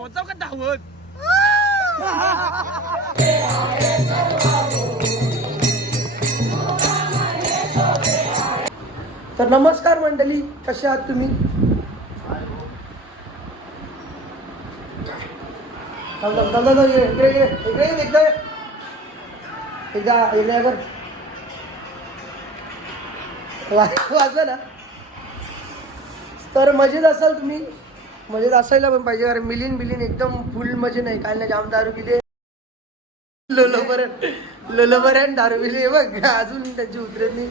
धावत जाऊ का धावत. तर नमस्कार मंडळी, कसे आहात तुम्ही? एकदा वाजलं ना. तर मजेत असाल तुम्ही, मजेत असायला पण पाहिजे, कारण मिलियन एकदम फुल मजे नाही. काय ना जाम दारू पिले, लोलोपर्यंत दारू पिले बघ, अजून त्यांची उतरत नाही.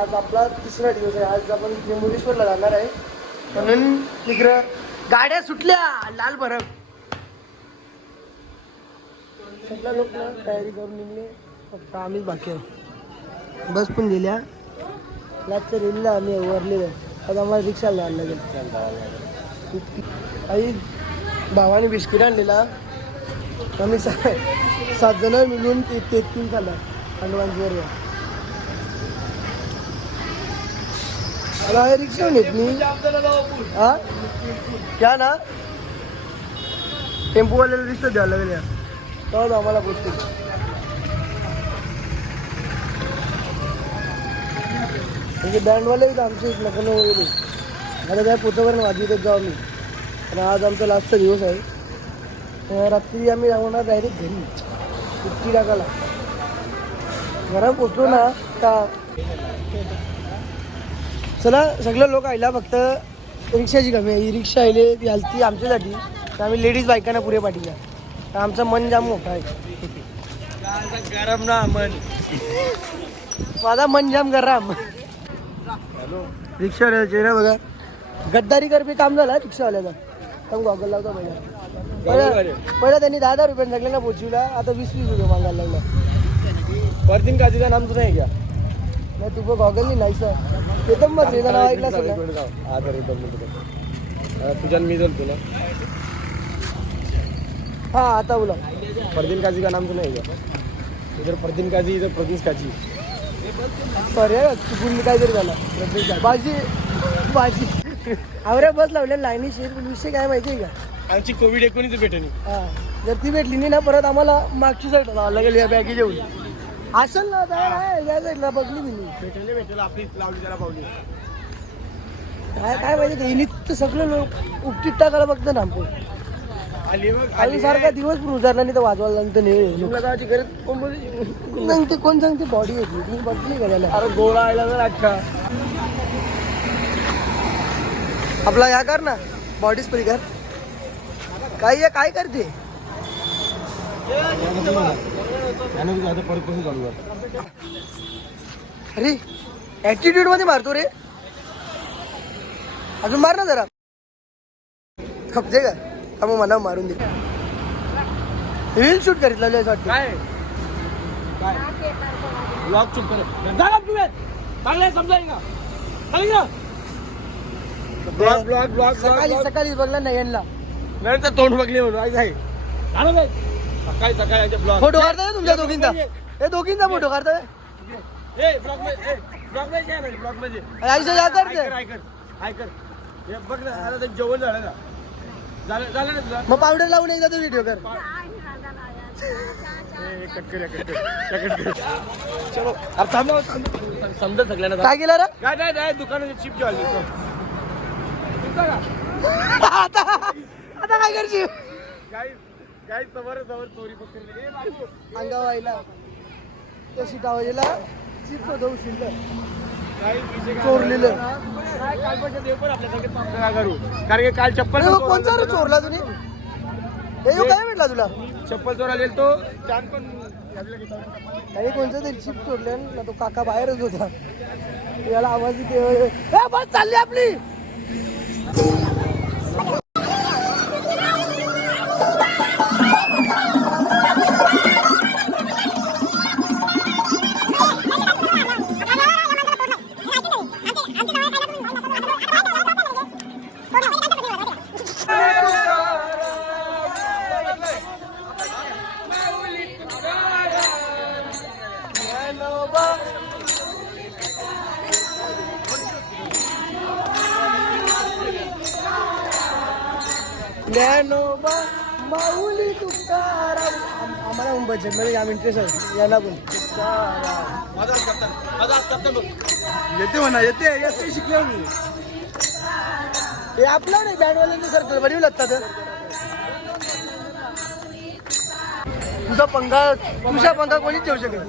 आज आपला तिसरा दिवस आहे. आज आपण मुरेश्वरला जाणार आहे, म्हणून तिकडं गाड्या सुटल्या लाल भरक. सगळ्या लोक तयारी करून निघले, फक्त आम्हीच बाकी आहे. बस पण गेल्या, लाटच्या रेल्वेला आम्ही वरलेलो. आता आम्हाला रिक्षाला जायला लागेल. आई भावाने बिस्किट आणलेला, आम्ही 7 जण मिळून 3 झाला हनुमानजीवर. आता रिक्षावर येत मी हा क्या ना टेम्पोवाल्याला रिक्षा द्यायला लागेल, तेव्हा आम्हाला बोलतील. म्हणजे बँडवाले आमचे लग्न वगैरे आता काय पोचापर्यंत वाजवीतच जाऊ आम्ही. आणि आज आमचा लास्टचा दिवस आहे. रात्री आम्ही जाणार डायरेक्ट घरी सुट्टी टाकायला. घरात पोचलो ना का चला सगळे लोक आयला, फक्त रिक्षाची कमी आहे. ही रिक्षा आली ती आलती आमच्यासाठी, तर आम्ही लेडीज बायकांना पुढे पाठीला. तर आमचं मन जाम मोठा आहे. गरम ना मन, माझा मन जाम गरम. रिक्षावाल्याचा चेहरा बघा, गद्दारी कर काम झाला रिक्षावाल्याचा. तर गॉगल लावतो पहिला त्यांनी 10,000 रुपये सगळ्यांना पोचविला, आता 20-20 रुपये मागायला लागला. परदीन काजीचं नाम तुला आहे का? नाही तू गॉगल नाही सर, एकदम मग नाव ऐकलं असेल ना. तुझ्या मी जर तुला हा आता बोला. परदीन काजी का नाम तुला आहे का? इधर परदीन काजी, इधर प्रदीश काजी. सॉरी चुकून काहीतरी झालं. भाजी आवऱ्या बस लावल्या लाईनीशी. विषय काय माहिती आहे का, आमची कोविड-19 भेटणी. हा जर ती भेटली नाही ना परत आम्हाला मागची साईड लागेल या बॅगेज येऊन असेल ना. या साईडला बघली मी भेटेल आपली लावली त्याला पावली. काय माहिती का, इनित सगळे लोक उपटीत टाकायला बघतं ना. आम्ही सारखा दिवस पण उजारला नाही तर वाजवायला लागतं नाही. जायची गरज कोण नाही ते कोण सांगते बॉडी येते, तुम्ही बघली करायला. अरे गोळा आयला तर अख्खा आपला या कर ना बॉडी स्प्रे कर. काय काय करते अरे ऍटिट्यूड मध्ये मारतो रे. अजून मार ना जरा, खपते का? मग मला मारून दे. रील शूट करीत लावले असं वाटतं. काय ब्लॉग चुप कर तुम्ही चांगलं समजायला ब्लॉग सकाळी बघला नाही यांना नंतर तोंड बघले म्हणून आहे. सकाळी ब्लॉग फोटो काढताय तुमच्या दोघींचा, हे दोघींचा फोटो काढताय. ब्लॉग मध्ये आईचं या करते ऐकर बघ ना. आता जेवण झालं ना, झालं ना तुला. मग पावडर लावून एकदा तो व्हिडिओ कर. चलो समजा सगळ्यांना काय केलं रे? काय नाही दुकानाची चिप जेवायला आता काय करशील? काय समोर चोरी पकडली अंगावायला त्या सीटावाजेला चिप्स होतं शिल्लक चोरलेलं. कारण की काल चप्पल कोणचा रे चोरला तुम्ही? हे काय भेटला तुला? चप्पल चोरा गेल तो त्यान पण आणि कोणतं तरी चिप चोरले ना, तो काका बाहेरच होता. याला आवाज येते, बस चालली आपली. ज्ञानोबा माऊली तुकाराम. आम्हाला मुंबईचे म्हणजे आम्ही इंटरेस्ट आहे याला पण येते म्हणा येते शिकलो मी. हे आपलं नाही बँडवाल्यांचं सर्कल बरी लागतात. तुझा पंखा कोणीच ठेवू शकत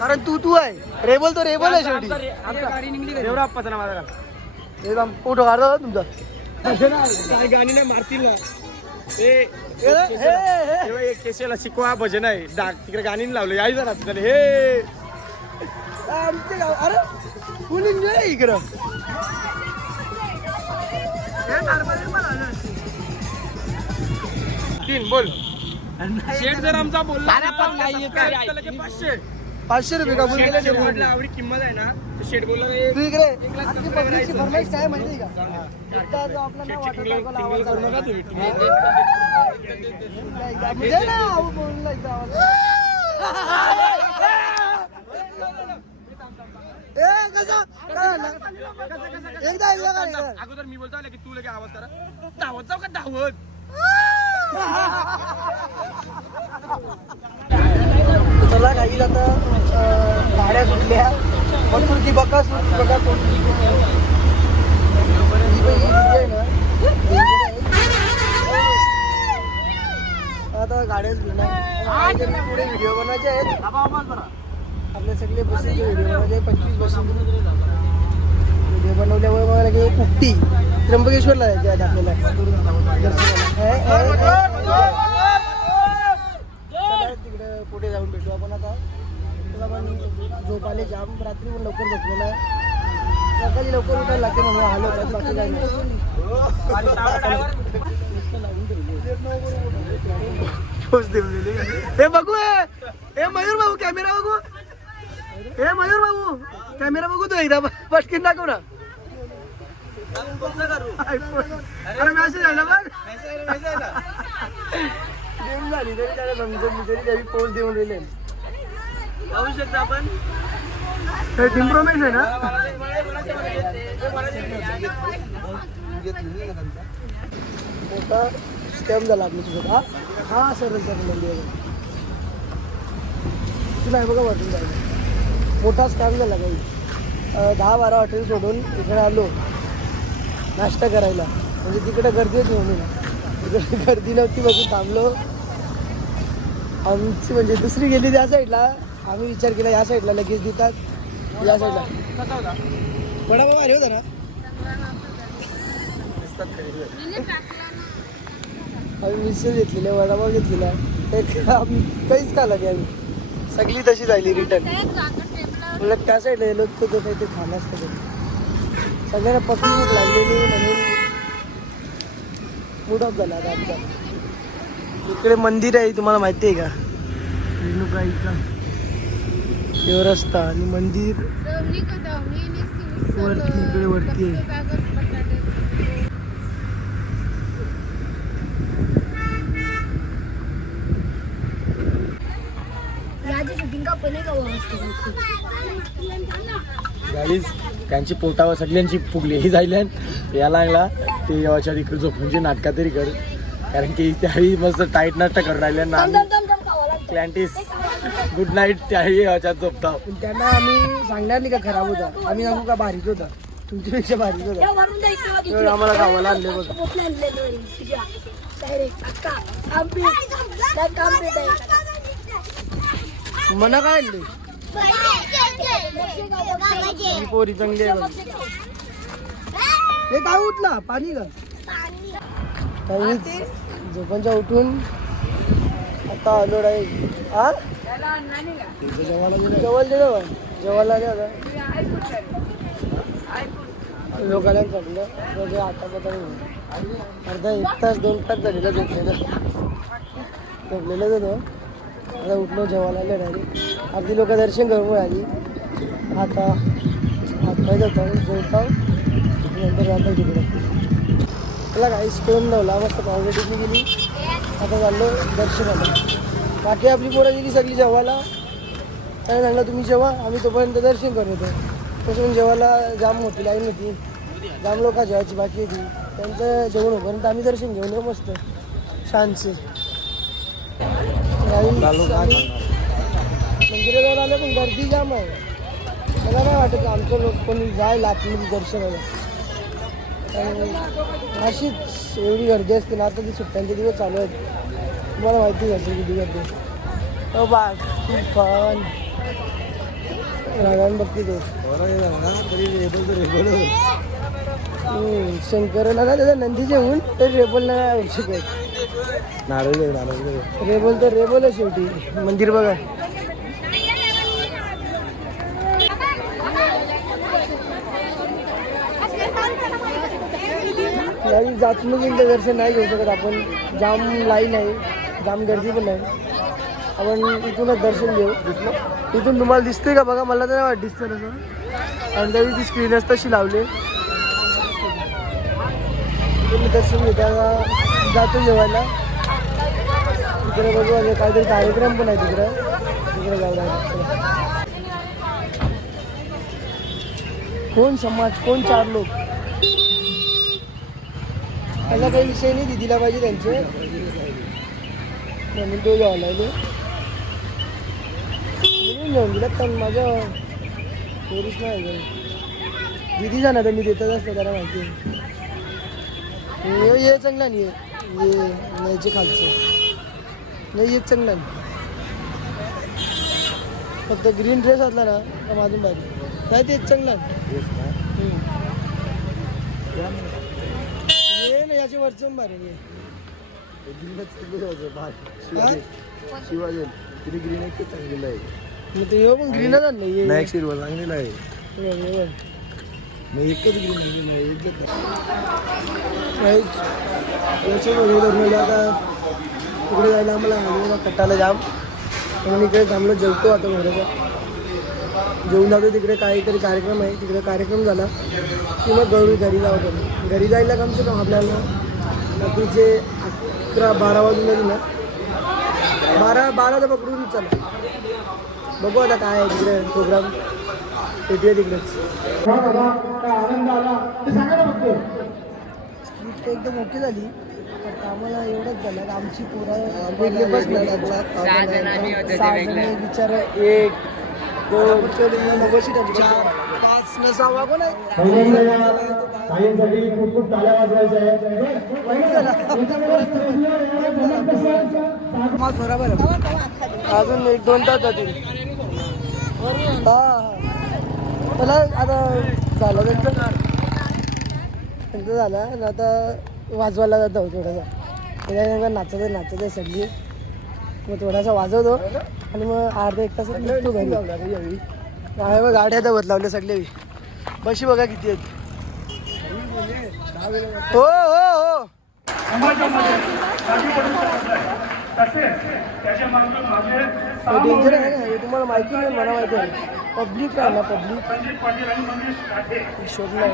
कारण तू आहे रेबल तो रेबल आहे शेवटी. एवढा आप्पाचा ना माझा फोटो काढतो तुमचा गाणी नाही मारतील ना. केसेला शिकवा भजन आहे डाक तिकडे गाणी लावले आई जरा तिकडे हे आमचे गाव. अरे फुल एन्जॉय इकडं. तीन बोल शेट जर आमचा बोलला 500 रुपये का बोल. आवडी किंमत आहे ना शेट बोलला तू इकडे आपली पब्लिकची फरमाईश काय माहिती का एकदा जो आपला नाव वाटत आवाज करू नका म्हणजे ना आऊ बोलला एकदा आवाज. ए कसं एकदा अगोदर मी बोलतो की तू लगे आवाज करा धावत जाऊ का धावत. चला काही आता गाड्या सुटल्या भरपूर ती बघा आता गाड्याच घेणार पुढे व्हिडिओ बनवायचे आहेत आपले सगळे बसेसचे व्हिडिओ बनवायचे 25 बसेस व्हिडिओ बनवल्यामुळे मला की उक्ती त्र्यंबकेश्वरला जायचे आहेत आपल्याला तिकडे पुढे जाऊन भेटू आपण. आता पण झोप आले जाम रात्री पण लवकर झोपलेला आहे सकाळी लवकर उठायला लागते म्हणून आलो होतात बाकी काही नाही. हे बघू हे मयूर भाऊ कॅमेरा बघू. हे मयूर भाऊ कॅमेरा बघू तू एकदा पटकीन दाखव ना. अरे मॅसेज आला बघ गेम झाली तरी त्याला समजून तरी त्याची पोस्ट देऊन दिले. पाहू शकता आपण इम्प्रुव्हमेंट आहे ना. मोठा स्कॅम झाला आपल्यासोबत. हा सर तुला आहे बघा वाटून जायला मोठा स्कॅम झाला काही. 10-12 हॉटेल सोडून इकडे आलो नाश्ता करायला म्हणजे तिकडे गर्दी होती म्हणून. तिकडे गर्दी नव्हती बघून थांबलो. आमची म्हणजे दुसरी गेली त्या साईडला. आम्ही विचार केला या साईडला लगेच देतात या साईडला. वडापाव भारी होता ना. आम्ही मिसळ घेतलेले वडापाव घेतलेला काहीच खाला की आम्ही सगळी तशी जायली रिटर्न. उलट त्या साईडला गेलो तर ते खाणं असतं सगळ्यांना पकडी भूक लागलेली म्हणून मूड ऑफ झाला आता आमचा. इकडे मंदिर आहे तुम्हाला माहिती आहे का रेणुकाईचा. तो रस्ता आणि मंदिर वरती इकडे वरती आहे. गाडीच त्यांची पोटावर सगळ्यांची फुगली ही जायल्यान या लागला ते याच्या तिकडे झोपूनची नाटका तरी कर कारण की त्याही मस्त टाईट नाश्ता करून राहिले ना. क्लॅन्टीस गुड नाईट त्याही याच्यात झोपता. त्यांना आम्ही सांगणार नाही का खराब होता. आम्ही सांगू का भारीच होता तुमच्यापेक्षा भारीच होता. आम्हाला गावाला आणले बघा. मना काय आणले पोरी चांगली आहे. हे काय उठला पाणी का काहीच झोपांच्या उठून आता आलो आहे. हा जेवायला लोकांना चाललं आता पता अर्धा 1 तास 2 तास झालेला झोपलेलं होतं. आता उठलो जेवायला आले डायरेक्ट. अर्धी लोक दर्शन करून आली. आता हातपाय जातो जेवतो नंतर जातो तिकडे. त्याला काही स्टोन लावला मस्त पावडर टिकली गेली. आता चाललो दर्शनाला. बाकी आपली पोरं गेली सगळी जेवायला. काय सांगलं तुम्ही जेव्हा आम्ही तोपर्यंत दर्शन करत होतो. तसं जेवायला जाम होती लाईन होती. जाम लोक जेवायची बाकी होती त्यांचं जेवण होईपर्यंत आम्ही दर्शन घेऊन येऊ मस्त छानसे. मंदिराजवळ आलं पण गर्दी जाम आहे. मला नाही वाटत आमचं लोक कोणी जायला आतमध्ये दर्शनाला. अशीच एवढी गर्दी असते ना. आता ती सुट्ट्यांचे दिवस चालू आहेत तुम्हाला माहितीच असेल किती गर्दी. हो बा पण रागान बघती तो शंकरला ना त्याच्या नंदीचे होऊन तर रेबलला नाही आवश्यक आहे. नारळ रेबल तर रेबल आहे शेवटी. मंदिर बघा जात म्हणजे दर्शन नाही घेऊ शकत आपण. जाम लाईन आहे जाम गर्दी पण आहे. आपण इथूनच दर्शन घेऊ. इथून तुम्हाला दिसते का बघा. मला तर नाही वाटत दिसतं तसं. आणि तरी ती स्क्रीनच तशी लावली. तुम्ही दर्शन घेता जातो जेवायला. तिकडे बघू आणि काहीतरी कार्यक्रम पण आहे तिकडं. तिकडे जाऊ. कोण समाज कोण चार लोक त्याचा काही विषय नाही. दिदीला पाहिजे त्यांचे म्हणून तो जेवायला घेऊन दिला. पण माझ्या पोरीच नाही दिदी जाणार तर मी देतच असतं त्याला माहिती आहे. हे चांगला नाही आहे याचे खालचं नाही येत चांगला नाही. फक्त ग्रीन ड्रेस असला ना तर माझून बाहेर नाही तेच चांगला ये ना याच्या वरचं भारी नाही. शिवाजी तिने ग्रीन एक चांगलेलं आहे. मग ते पण ग्रीनच नाही. नाही शिरवा चांगलेला आहे. मी एकच ग्रीन आता तिकडे जायला आम्हाला कट्टाला जाम म्हणून इकडे थांबलो. जेवतो आता घराचा जेवून जातो. तिकडे काहीतरी कार्यक्रम आहे. तिकडे कार्यक्रम झाला की मग घरी जावं पण. घरी जायला कमसे कम आपल्याला रात्रीचे 11-12 वाजून जाईल ना. 12 तर पकडून चला. बघू आता काय आहे तिकडे प्रोग्राम. भेटूया तिकडेच. एकदम मोठी झाली आम्हाला एवढंच झालं. आमची पोरं वेगळे बस बिचार 1 2 3 4 5 6 कोण आहे. अजून 1-2 तास जातील. हा मला आता झालं त्यांचं झालं आणि आता वाजवायला जातो थोडासा. त्याच्यानंतर नाचत आहे सगळी. मग थोडासा वाजवतो आणि मग अर्धा 1 तासात निघतो घरी. काय बघ गाड्या आता बदलावल्या सगळे. बशी बघा किती आहेत. हो हो हो डेंजर आहे ना हे तुम्हाला माहिती नाही. मला माहिती आहे पब्लिक आहे ना. पब्लिक हिशोब नाही.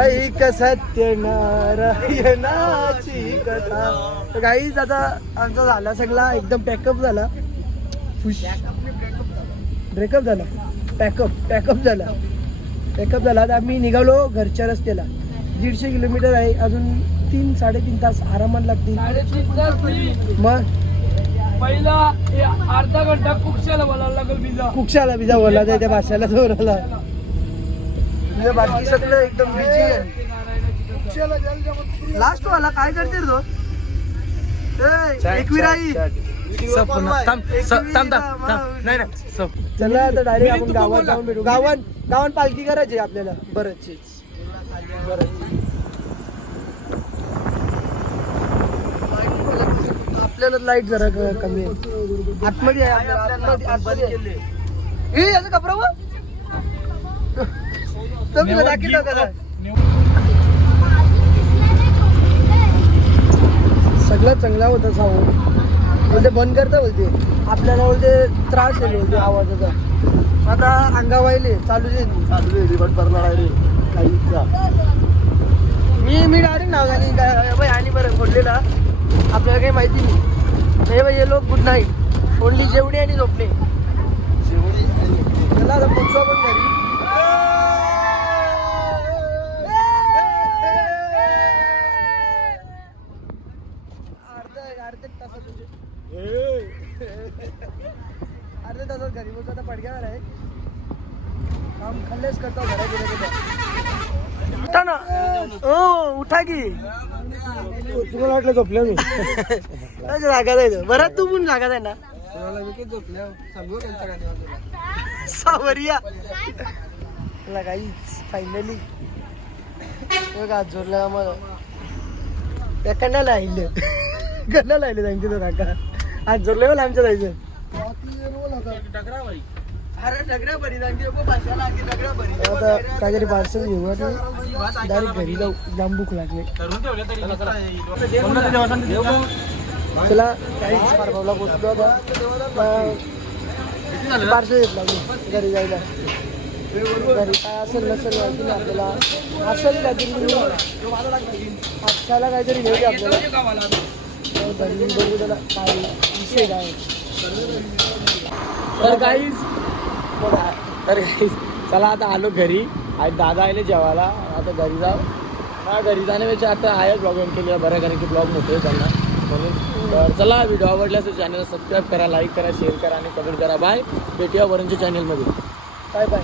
ऐक सत्यनारायणाची कथा. तर काहीच आता आमचा झाला सगळा एकदम पॅकअप झाला. ब्रेकअप झाला. पॅकअप झाला. तर आम्ही निघालो घरच्या रस्त्याला. 150 किलोमीटर आहे. अजून 3-3.5 तास आरामात लागतील. मग पहिला अर्धा घंटा कुक्षाला बोलावं लागेल पिझ्झा. कुक्षाला पिझ्झा बोलला त्या भाषेला जोराला. तुझ्या बाकी सगळं एकदम बिजी आहे. लास्ट वाला काय करते रे तो? एकविराई चला आता डायरेक्ट आपण गावात जाऊन भेटू. गावात पालखी करायची आपल्याला बरंच आपल्याला लाईट जरा कमी आहे. आतमध्ये आहे आतमध्ये याचा कपडा दाखवतो का? सगळं चांगला होता साऊंड. बोलते बंद करता बोलते आपल्याला बोलते त्रास आहे बोलते आवाजाचा. आता अंगावायले चालू मी डायरेक्ट नाव झाली काय आणि बरं बोललेला आपल्याला काही माहिती नाही. हे लोक गुड नाईट ओनली जेवणी आणि झोपणे. चला आता पोचवा पण घरी. अर्ध्या तासात घरी पोहोच. आता पडक्यावर आहे काम खाल्लेच करता घरा गेले उठा ना. हो उठा की. तुम्हाला वाटलं झोपलं मी जागा जायचं. बरं तू पण जागा जाय ना. सावरिया तुला काहीच फायनली बघा जोरला आम्हाला त्या कन्याला आईले कन्याला आले थँक्यू तो काका. आज जोरले मला आमच्या जायचं. आता काहीतरी पार्सल घेऊ डायरेक्ट घरी जाऊ. जाम भूक लागले. चला काहीच पारगावला पोचलो आता. पार्सल घेतला घरी जायला. घरी काय असेल नसेल माहिती नाही आपल्याला. असेल काहीतरी आजच्याला काहीतरी घेऊ आपल्याला. घरी बघू त्याला काय विषय काय. तर गाईज चला आता आलो घरी. आज दादा आले जेवायला. आता घरी जाऊ. हा घरी जाण्यापेक्षा आता आहे ब्लॉग एंड केलेला बरं कारण की ब्लॉग मोठे त्यांना म्हणून. तर चला व्हिडिओ आवडल्यास चॅनलला सबस्क्राईब करा, लाईक करा, शेअर करा आणि कमेंट करा. बाय. भेटूया वरूनच्या चॅनलमध्ये. Bye bye.